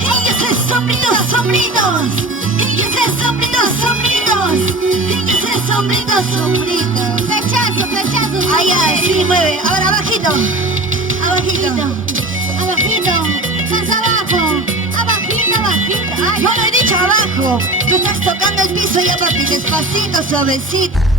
Y ese sombritos, sombritos. Y ese sombritos, sombritos. Y ese sombritos, sombritos. Pechazo, pechazo. Ay, ay, sí, mueve. Ahora abajito. Abajito. Abajito. Más abajo. Abajito, abajito. Ay, Yo lo he dicho abajo. Tú estás tocando el piso y abajo, despacito, suavecito.